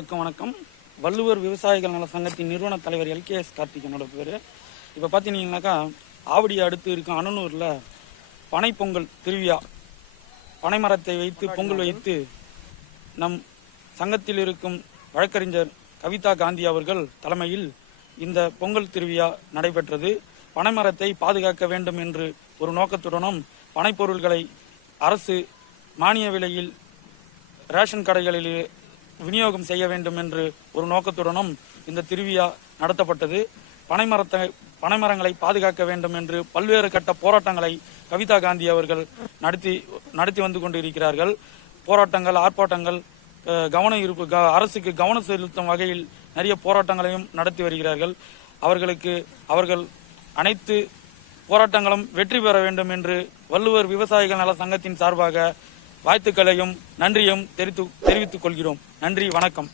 வணக்கம். வள்ளுவர் விவசாயிகள் நல சங்கத்தின் நிறுவன தலைவர் LKS கார்த்திகனோட பேர். இப்போ பார்த்தீங்கன்னாக்கா ஆவடி அடுத்து இருக்கும் அனனூரில் பனை பொங்கல் திருவிழா, பனை மரத்தை வைத்து பொங்கல் வைத்து நம் சங்கத்தில் இருக்கும் வழக்கறிஞர் கவிதா காந்தி அவர்கள் தலைமையில் இந்த பொங்கல் திருவிழா நடைபெற்றது. பனை மரத்தை பாதுகாக்க வேண்டும் என்று ஒரு நோக்கத்துடனும் பனைப்பொருள்களை அரசு மானிய விலையில் ரேஷன் கடைகளில் விநியோகம் செய்ய வேண்டும் என்று ஒரு நோக்கத்துடனும் இந்த திருவிழா நடத்தப்பட்டது. பனைமரங்களை பாதுகாக்க வேண்டும் என்று பல்வேறு கட்ட போராட்டங்களை கவிதா காந்தி அவர்கள் நடத்தி வந்து கொண்டிருக்கிறார்கள். போராட்டங்கள், ஆர்ப்பாட்டங்கள், அரசுக்கு கவனம் செலுத்தும் வகையில் நிறைய போராட்டங்களையும் நடத்தி வருகிறார்கள். அவர்கள் அனைத்து போராட்டங்களும் வெற்றி பெற வேண்டும் என்று வள்ளுவர் விவசாயிகள் நல சங்கத்தின் சார்பாக வாழ்த்துக்களையும் நன்றியும் தெரிவித்துக் கொள்கிறோம். நன்றி, வணக்கம்.